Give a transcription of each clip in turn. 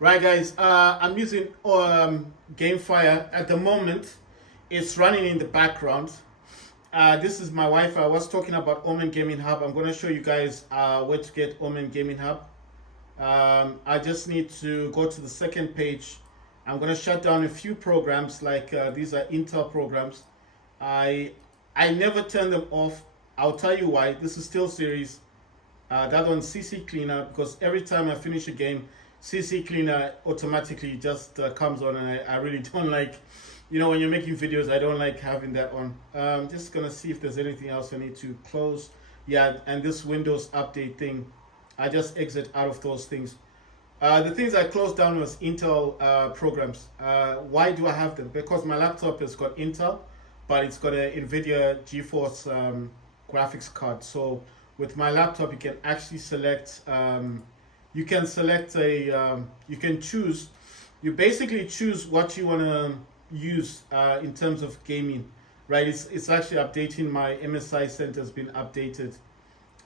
Right, guys. I'm using GameFire at the moment. It's running in the background. This is my Wi-Fi. I was talking about Omen Gaming Hub. I'm going to show you guys where to get Omen Gaming Hub. I just need to go to the second page. I'm going to shut down a few programs, like these are Intel programs. I never turn them off. I'll tell you why. This is still series. That one's CC Cleaner, because every time I finish a game, CC Cleaner automatically just comes on, and I really don't like, when you're making videos, I don't like having that on. Just gonna see if there's anything else I need to close. Yeah, and this Windows update thing, I just exit out of those things. The things I closed down was Intel programs. Why do I have them? Because my laptop has got Intel, but it's got a NVIDIA GeForce graphics card. So with my laptop, you can actually select you can choose, you basically choose what you want to use in terms of gaming, right? It's actually updating. My MSI center has been updated.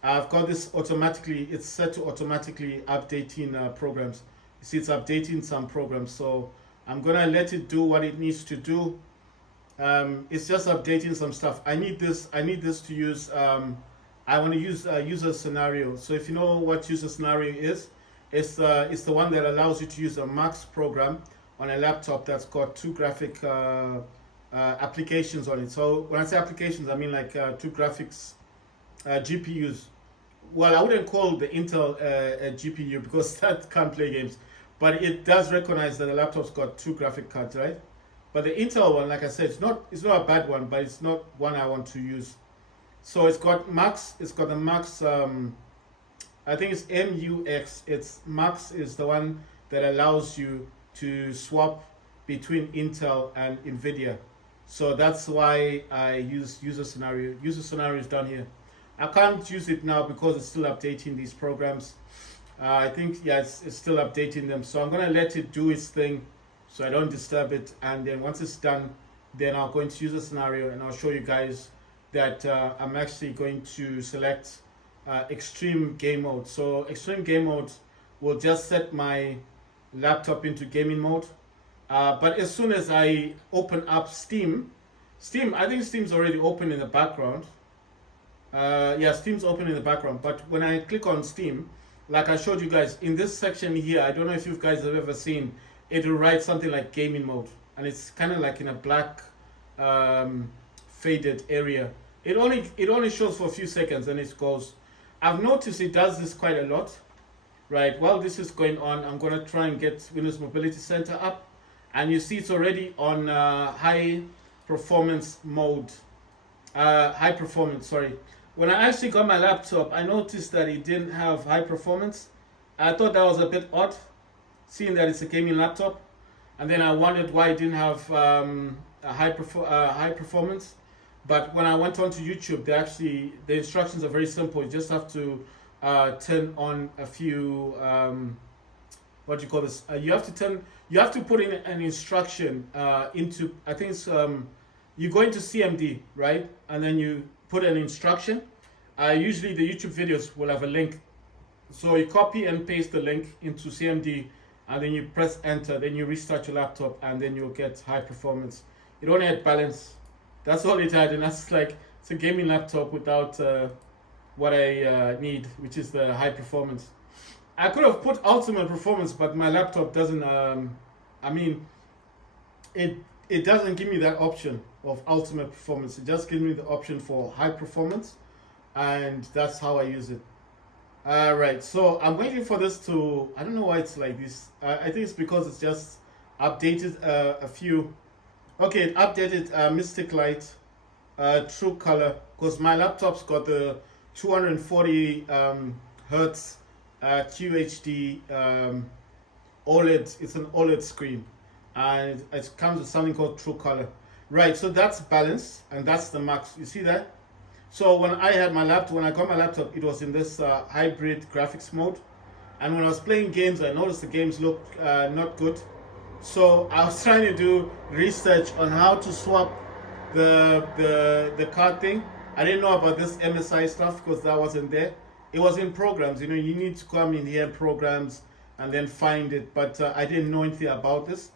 I've got this automatically, it's set to automatically updating programs. You see, it's updating some programs, so I'm gonna let it do what it needs to do. It's just updating some stuff. I need this to use. I want to use user scenario. So if you know what user scenario is, it's the one that allows you to use a Max program on a laptop that's got two graphic applications on it. So when I say applications, I mean like two graphics GPUs. Well, I wouldn't call the Intel a GPU because that can't play games, but it does recognize that the laptop's got two graphic cards, right? But the Intel one, like I said, it's not a bad one, but it's not one I want to use. So it's got Max. It's got the Max. I think it's MUX. It's Max is the one that allows you to swap between Intel and NVIDIA. So that's why I use user scenario. User scenario is down here. I can't use it now because it's still updating these programs. I think, yeah, it's still updating them. So I'm going to let it do its thing so I don't disturb it. And then once it's done, then I'll go into user scenario and I'll show you guys that I'm actually going to select extreme game mode. So extreme game mode will just set my laptop into gaming mode. But as soon as I open up Steam, I think Steam's already open in the background. Yeah, Steam's open in the background. But when I click on Steam, like I showed you guys in this section here, I don't know if you guys have ever seen, it will write something like gaming mode, and it's kind of like in a black faded area. It only shows for a few seconds and it goes. I've noticed it does this quite a lot, right? While this is going on, I'm going to try and get Windows Mobility Center up, and you see it's already on high performance mode. High performance, sorry. When I actually got my laptop, I noticed that it didn't have high performance. I thought that was a bit odd, seeing that it's a gaming laptop, and then I wondered why it didn't have a high performance. But when I went onto YouTube, the instructions are very simple. You just have to turn on a few what do you call this? You have to put in an instruction into, I think it's you go into CMD, right? And then you put an instruction. Usually the YouTube videos will have a link. So you copy and paste the link into CMD, and then you press enter, then you restart your laptop, and then you'll get high performance. It only had balance. That's all it had, and that's like, it's a gaming laptop without what I need, which is the high performance. I could have put ultimate performance, but my laptop doesn't, it doesn't give me that option of ultimate performance. It just gives me the option for high performance, and that's how I use it. Alright, so I'm waiting for this to, I don't know why it's like this. I think it's because it's just updated a few. Okay, it updated Mystic Light, True Color, because my laptop's got the 240 hertz QHD OLED. It's an OLED screen, and it comes with something called True Color. Right, so that's balanced, and that's the max. You see that? So when I got my laptop, it was in this hybrid graphics mode, and when I was playing games, I noticed the games looked not good. So I was trying to do research on how to swap the card thing. I didn't know about this MSI stuff because that wasn't there. It was in programs. You need to come in here, programs, and then find it, but I didn't know anything about this.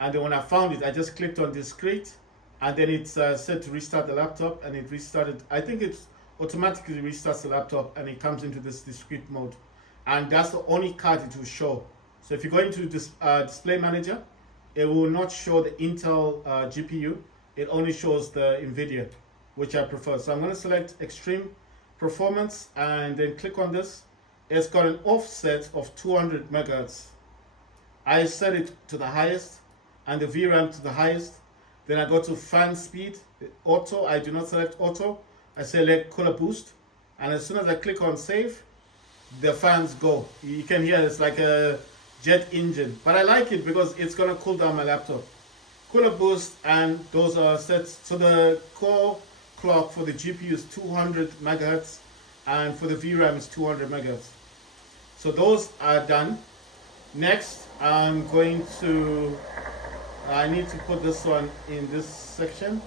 And then when I found it, I just clicked on discrete, and then it's said to restart the laptop, and it restarted. I think it automatically restarts the laptop, and it comes into this discrete mode, and that's the only card it will show. So if you go into this display manager, it will not show the Intel GPU. It only shows the NVIDIA, which I prefer. So I'm going to select extreme performance and then click on this. It's got an offset of 200 megahertz. I set it to the highest and the VRAM to the highest. Then I go to fan speed, auto. I do not select auto. I select color boost. And as soon as I click on save, the fans go. You can hear it's like a jet engine. But I like it because it's going to cool down my laptop. Cooler boost, and those are set. So the core clock for the GPU is 200 megahertz, and for the VRAM is 200 megahertz. So those are done. Next, I'm going to, I need to put this one in this section.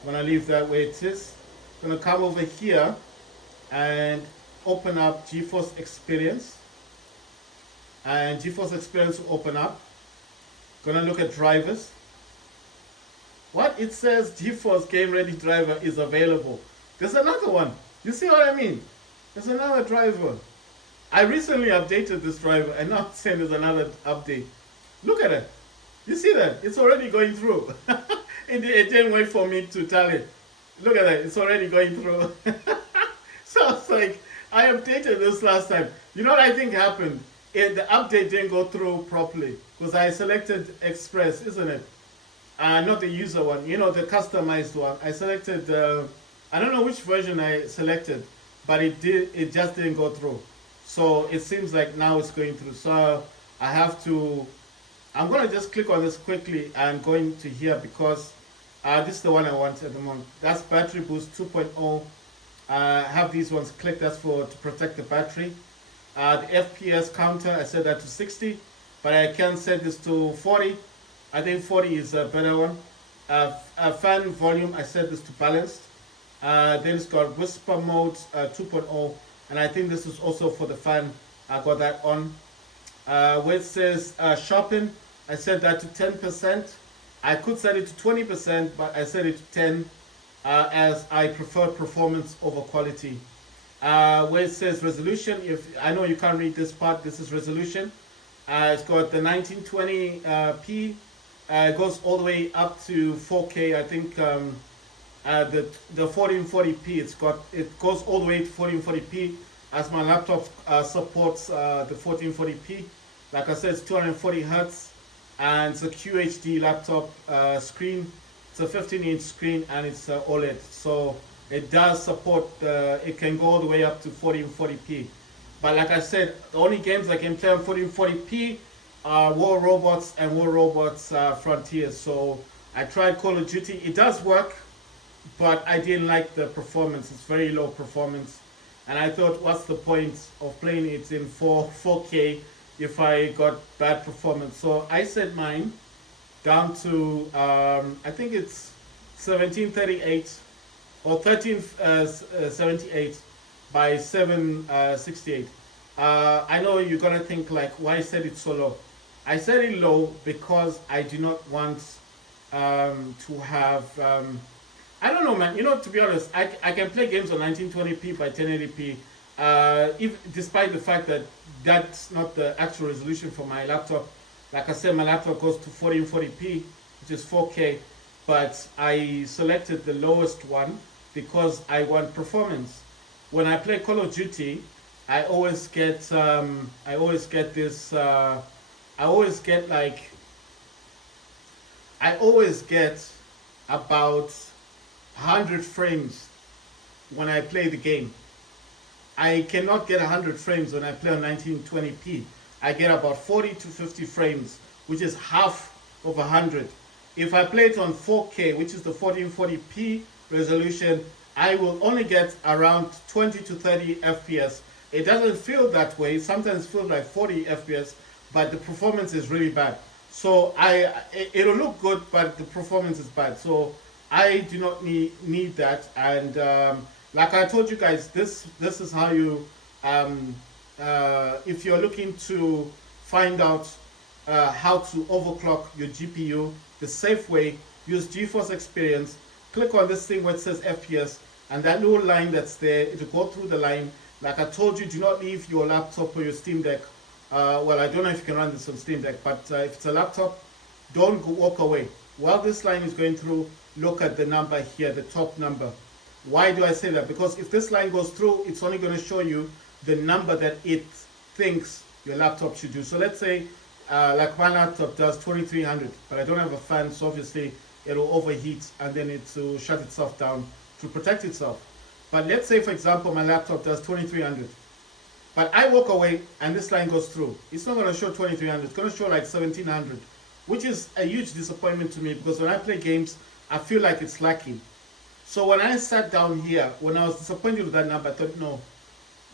I'm going to leave that where it is. I'm going to come over here and open up GeForce Experience. And GeForce Experience will open up. Going to look at drivers. What it says, GeForce Game Ready driver is available. There's another one. You see what I mean? There's another driver. I recently updated this driver, and now it's saying there's another update. Look at it. You see that? It's already going through. It didn't wait for me to tell it. Look at that. It's already going through. So it's like, I updated this last time. You know what I think happened? The update didn't go through properly because I selected Express, isn't it? Not the user one, you know, the customized one. I selected, I don't know which version I selected, but it just didn't go through. So it seems like now it's going through. So I have to, I'm going to just click on this quickly and go into here because this is the one I want at the moment. That's battery boost 2.0. Have these ones clicked, that's to protect the battery. The FPS counter, I set that to 60, but I can set this to 40. I think 40 is a better one. Fan volume, I set this to balanced. Then it's got whisper mode 2.0, and I think this is also for the fan. I got that on. Where it says sharpen, I set that to 10%. I could set it to 20%, but I set it to 10 as I prefer performance over quality. Where it says resolution, if I know you can't read this part, this is resolution. It's got the 1920p. It goes all the way up to 4K. I think the 1440p. It goes all the way to 1440p, as my laptop supports the 1440p. Like I said, it's 240 hertz, and it's a QHD laptop screen. It's a 15-inch screen, and it's OLED. So it does support. It can go all the way up to 1440p. But like I said, the only games I can play on 1440p War Robots and War Robots Frontiers. So I tried Call of Duty. It does work, but I didn't like the performance. It's very low performance, and I thought, what's the point of playing it in 4K if I got bad performance? So I set mine down to I think it's 1738 or 1378 by 768. I know you're gonna think like, why set it so low? I set it low because I do not want to have I don't know, man. You know, to be honest, I can play games on 1920p by 1080p despite the fact that that's not the actual resolution for my laptop. Like I said, my laptop goes to 1440p, which is 4K, but I selected the lowest one because I want performance. When I play Call of Duty, I always get about 100 frames when I play the game. I cannot get 100 frames when I play on 1920p. I get about 40 to 50 frames, which is half of 100. If I play it on 4K, which is the 1440p resolution, I will only get around 20 to 30 FPS. It doesn't feel that way. It sometimes feels like 40 FPS, but the performance is really bad. So it'll look good, but the performance is bad. So I do not need that. And like I told you guys, this is how you if you're looking to find out how to overclock your GPU the safe way. Use GeForce Experience. Click on this thing where it says FPS, and that little line that's there, it'll go through the line. Like I told you, do not leave your laptop or your Steam Deck. Well, I don't know if you can run this on Steam Deck, but if it's a laptop, don't walk away. While this line is going through, look at the number here, the top number. Why do I say that? Because if this line goes through, it's only going to show you the number that it thinks your laptop should do. So let's say, like my laptop does 2300, but I don't have a fan, so obviously it'll overheat and then it will shut itself down to protect itself. But let's say, for example, my laptop does 2300, but I walk away and this line goes through. It's not going to show 2300, it's going to show like 1700, which is a huge disappointment to me, because when I play games, I feel like it's lacking. So when I sat down here, when I was disappointed with that number, I thought, no,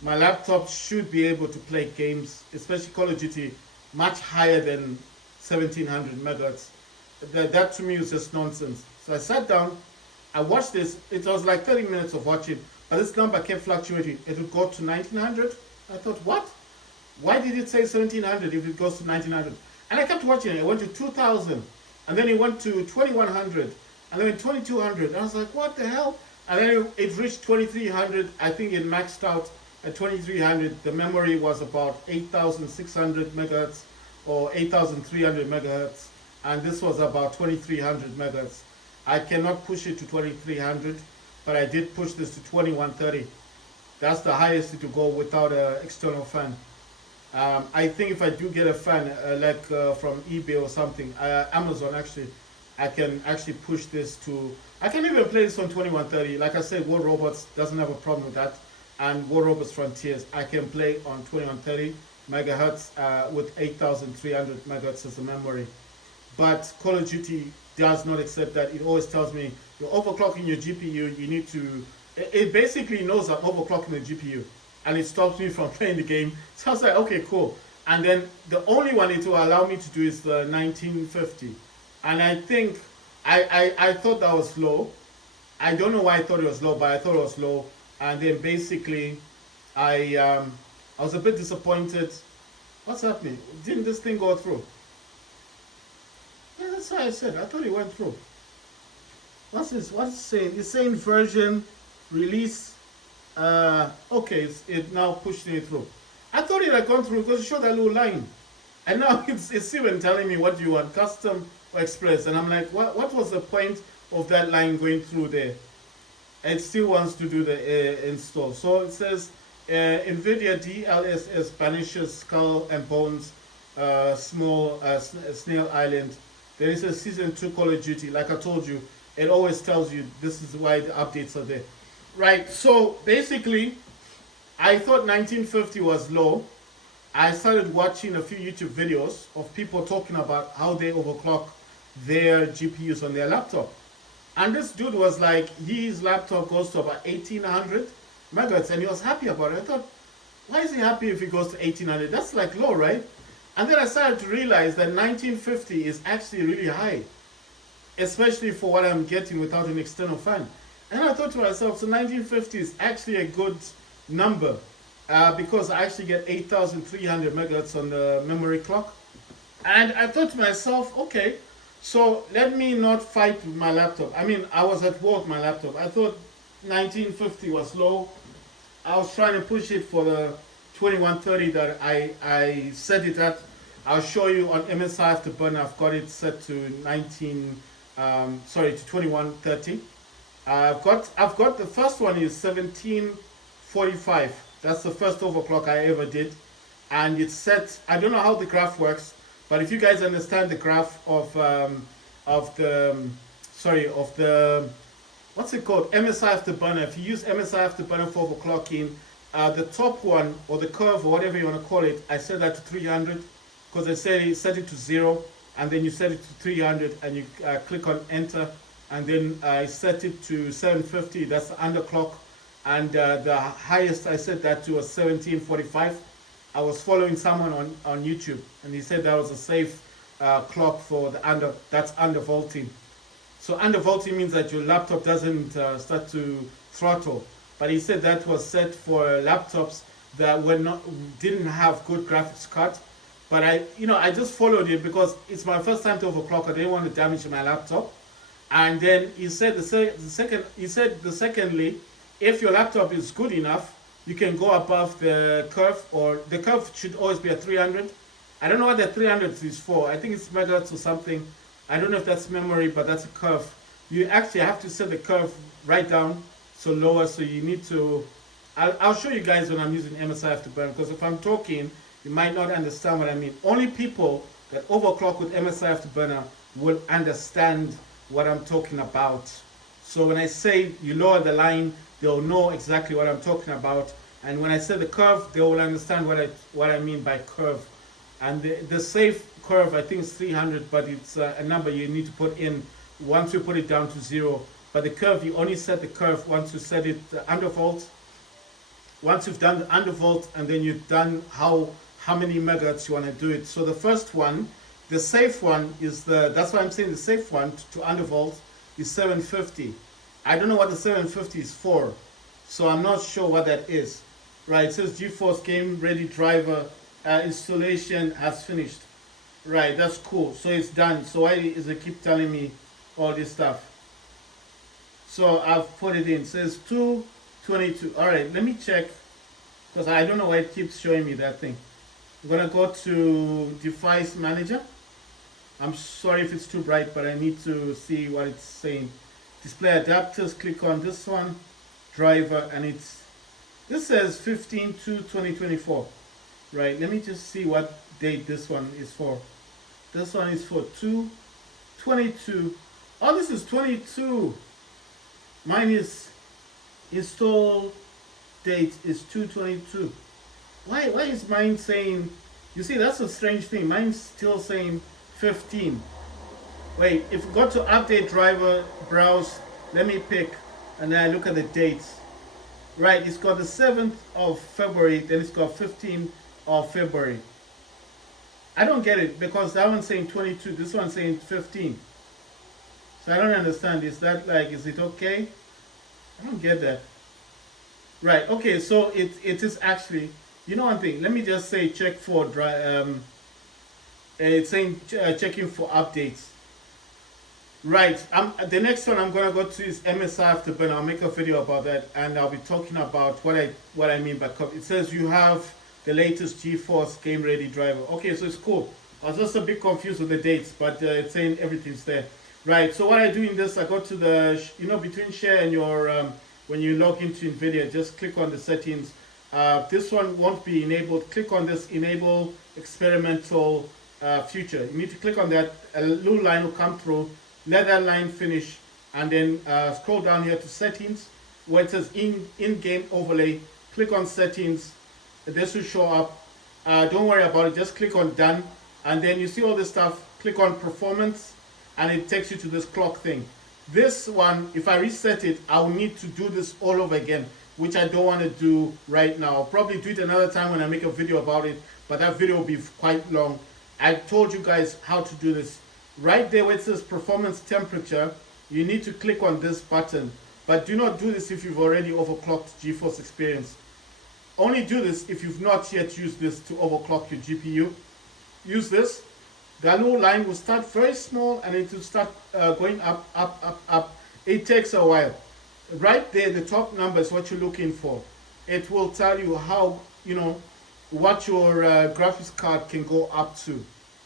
my laptop should be able to play games, especially Call of Duty, much higher than 1700 megahertz. That to me is just nonsense. So I sat down, I watched this. It was like 30 minutes of watching, but this number kept fluctuating. It would go to 1900. I thought, what? Why did it say 1700 if it goes to 1900? And I kept watching it. It went to 2000, and then it went to 2100, and then 2200. And I was like, what the hell? And then it reached 2300. I think it maxed out at 2300. The memory was about 8600 megahertz or 8300 megahertz, and this was about 2300 megahertz. I cannot push it to 2300, but I did push this to 2130. That's the highest it will go without an external fan. I think if I do get a fan, from eBay or something, Amazon actually, I can actually push this to, I can even play this on 2130. Like I said, War Robots doesn't have a problem with that. And War Robots Frontiers, I can play on 2130 megahertz with 8300 megahertz as a memory. But Call of Duty does not accept that. It always tells me, you're overclocking your GPU, you need to, it basically knows I'm overclocking the GPU, and it stops me from playing the game. So I was like, okay, cool. And then the only one it will allow me to do is the 1950. And I think, I thought that was low. I don't know why I thought it was low, but I thought it was low. And then basically, I was a bit disappointed. What's happening? Didn't this thing go through? Yeah, that's what I said. I thought it went through. What's this? What's it saying? It's saying version release. Okay, it now pushed it through. I thought it had gone through because it showed that little line, and now it's even telling me what do you want, custom or express, and I'm like, what was the point of that line going through there? It still wants to do the install. So it says NVIDIA DLSS banishes skull and bones, small snail island. There is a season 2 Call of Duty. Like I told you, it always tells you this is why the updates are there. Right, so basically, I thought 1950 was low. I started watching a few YouTube videos of people talking about how they overclock their GPUs on their laptop. And this dude was like, his laptop goes to about 1800 megahertz, and he was happy about it. I thought, why is he happy if it goes to 1800? That's like low, right? And then I started to realize that 1950 is actually really high, especially for what I'm getting without an external fan. And I thought to myself, so 1950 is actually a good number because I actually get 8300 megahertz on the memory clock. And I thought to myself, okay, so let me not fight with my laptop. I mean, I was at war with my laptop. I thought 1950 was low. I was trying to push it for the 2130 that I set it at. I'll show you on MSI Afterburner. I've got it set to 2130. I've got the first one is 1745. That's the first overclock I ever did, and it's set. I don't know how the graph works, but if you guys understand the graph of the what's it called, MSI Afterburner. If you use MSI Afterburner for overclocking, the top one or the curve or whatever you want to call it, I set that to 300 because I say set it to 0, and then you set it to 300 and you click on enter. And then I set it to 750, that's the underclock. And the highest I set that to was 1745. I was following someone on YouTube, and he said that was a safe clock for the that's undervolting. So undervolting means that your laptop doesn't start to throttle. But he said that was set for laptops that didn't have good graphics card, But I just followed it because it's my first time to overclock. I didn't want to damage my laptop. And then he said secondly, if your laptop is good enough, you can go above the curve, or the curve should always be at 300. I don't know what the 300 is for. I think it's megahertz or something. I don't know if that's memory, but that's a curve. You actually have to set the curve right down, so lower. So you need to. I'll show you guys when I'm using MSI Afterburner, because if I'm talking, you might not understand what I mean. Only people that overclock with MSI Afterburner will understand what I'm talking about. So when I say you lower the line, they'll know exactly what I'm talking about. And when I say the curve, they will understand what I mean by curve. And the safe curve, I think, is 300, but it's a number you need to put in once you put it down to 0. But the curve, you only set the curve once you set it undervolt. Once you've done the undervolt, and then you've done how many megahertz you want to do it. So the first one, the safe one, is that's why I'm saying the safe one to undervolt is 750. I don't know what the 750 is for, so I'm not sure what that is. Right, it says GeForce Game Ready Driver installation has finished. Right, that's cool. So it's done. So why is it keep telling me all this stuff? So I've put it in. It says 222. All right, let me check, because I don't know why it keeps showing me that thing. I'm gonna go to Device Manager. I'm sorry if it's too bright, but I need to see what it's saying. Display adapters. Click on this one, driver, and this says 15/2/2024. Right, let me just see what date this one is for. This one is for 2/22. Oh, this is 22. Mine is install date is 2/22. Why is mine saying? You see, that's a strange thing. Mine's still saying 15. Wait, if you go to update driver, browse, let me pick, and then I look at the dates. Right, it's got the 7th of February, then it's got 15th of February. I don't get it, because that one's saying 22, this one's saying 15. So I don't understand. Is that is it okay? I don't get that. Right, okay, so it is actually, you know one thing, let me just say check for it's saying checking for updates. Right, the next one I'm gonna go to is MSI Afterburner. I'll make a video about that, and I'll be talking about what I mean by copy. It says you have the latest GeForce Game Ready driver. Okay, so it's cool. I was just a bit confused with the dates, but it's saying everything's there. Right, so what I do in this, I go to the, between share and your, when you log into NVIDIA, just click on the settings. This one won't be enabled. Click on this enable experimental future. You need to click on that. A little line will come through. Let that line finish, and then scroll down here to settings where it says in-game overlay. Click on settings. This will show up. Don't worry about it. Just click on done, and then you see all this stuff. Click on performance, and it takes you to this clock thing. This one, if I reset it, I'll need to do this all over again, which I don't want to do right now. I'll probably do it another time when I make a video about it, but that video will be quite long. I told you guys how to do this. Right there where it says performance temperature, you need to click on this button. But do not do this if you've already overclocked GeForce Experience. Only do this if you've not yet used this to overclock your GPU. Use this. The little line will start very small, and it will start going up, up, up, up. It takes a while. Right there, the top number is what you're looking for. It will tell you how, what your graphics card can go up to.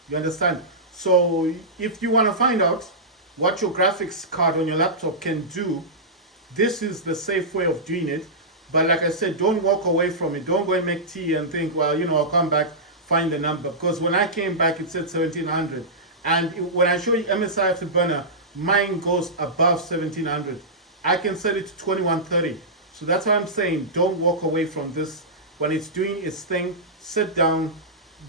You understand? So if you want to find out what your graphics card on your laptop can do, this is the safe way of doing it. But like I said, don't walk away from it. Don't go and make tea and think, well, I'll come back, find the number. Because when I came back, it said 1700. And when I show you MSI Afterburner, mine goes above 1700. I can set it to 2130. So that's why I'm saying don't walk away from this. When it's doing its thing, sit down.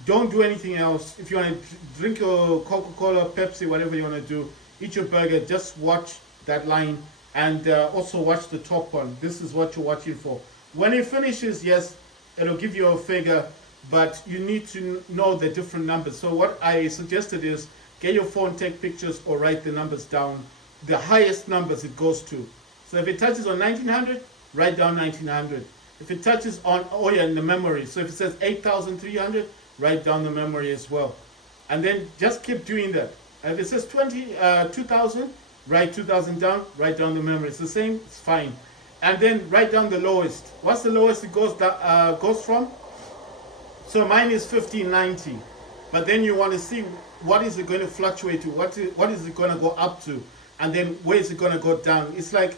Don't do anything else. If you want to drink your Coca-Cola, Pepsi, whatever you want to do, eat your burger, just watch that line, and also watch the top one. This is what you're watching for. When it finishes, yes, it'll give you a figure, but you need to know the different numbers. So what I suggested is get your phone, take pictures, or write the numbers down, the highest numbers it goes to. So if it touches on 1900, write down 1900. If it touches on, in the memory. So if it says 8300, write down the memory as well. And then just keep doing that. If it says 2000, write 2000 down, write down the memory. It's the same, it's fine. And then write down the lowest. What's the lowest it goes from? So mine is 1590. But then you want to see what is it going to fluctuate to, what is it going to go up to, and then where is it going to go down. It's like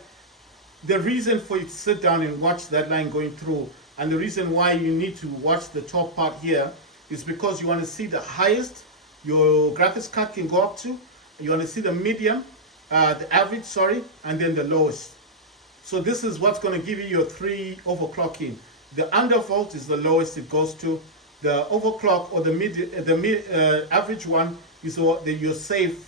the reason for you to sit down and watch that line going through, and the reason why you need to watch the top part here is because you want to see the highest your graphics card can go up to, you want to see the medium, the average, sorry, and then the lowest. So this is what's going to give you your 3 overclocking. The undervolt is the lowest it goes to. The overclock or the average one is your safe.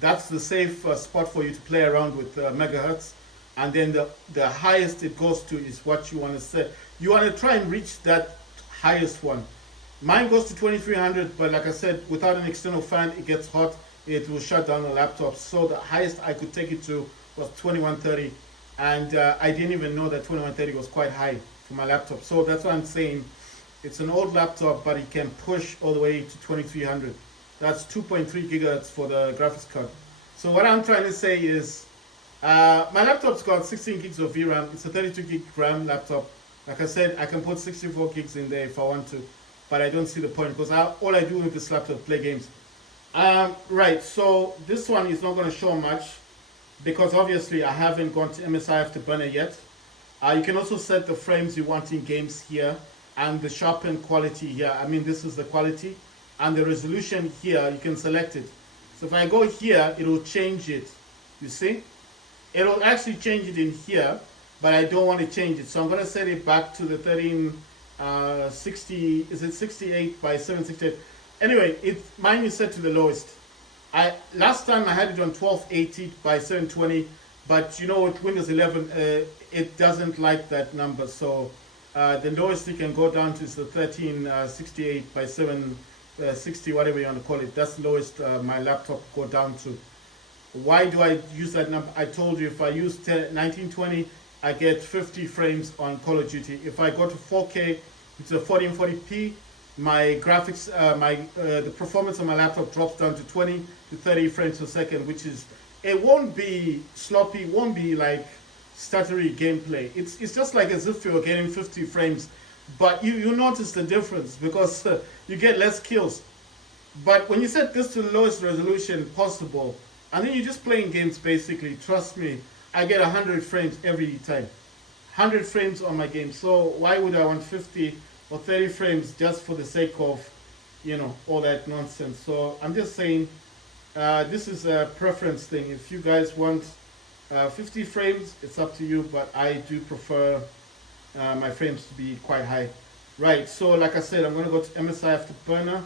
That's the safe spot for you to play around with megahertz. And then the highest it goes to is what you want to set. You want to try and reach that highest one. Mine goes to 2300, but like I said, without an external fan, it gets hot. It will shut down the laptop. So the highest I could take it to was 2130. And I didn't even know that 2130 was quite high for my laptop. So that's what I'm saying. It's an old laptop, but it can push all the way to 2300. That's 2.3 gigahertz for the graphics card. So what I'm trying to say is, my laptop's got 16 gigs of VRAM. It's a 32 gig RAM laptop. Like I said, I can put 64 gigs in there if I want to, but I don't see the point because all I do with this laptop is play games. Right, so this one is not going to show much because obviously I haven't gone to MSI Afterburner yet. You can also set the frames you want in games here and the sharpen quality here. I mean, this is the quality, and the resolution here, you can select it. So if I go here, it will change it. You see? It will actually change it in here, but I don't want to change it. So I'm going to set it back to the 1360, is it 68 by 768? Anyway, mine is set to the lowest. Last time I had it on 1280 by 720, but you know with Windows 11, it doesn't like that number. So the lowest it can go down to is the 1368 by 760, whatever you want to call it. That's the lowest my laptop go down to. Why do I use that number? I told you if I use 1920, I get 50 frames on Call of Duty. If I go to 4K, it's a 1440p. My graphics, the performance on my laptop drops down to 20 to 30 frames per second, which is, it won't be sloppy, it won't be like stuttery gameplay. It's just like as if you're getting 50 frames, but you notice the difference because you get less kills. But when you set this to the lowest resolution possible, and then you're just playing games basically, trust me, I get 100 frames every time. 100 frames on my game. So why would I want 50 or 30 frames just for the sake of, you know, all that nonsense? So I'm just saying, this is a preference thing. If you guys want 50 frames, it's up to you, but I do prefer my frames to be quite high. Right, so like I said, I'm going to go to MSI Afterburner.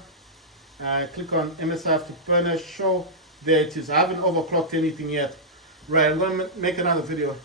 Click on MSI Afterburner, show. There it is. I haven't overclocked anything yet. Right, I'm going to make another video.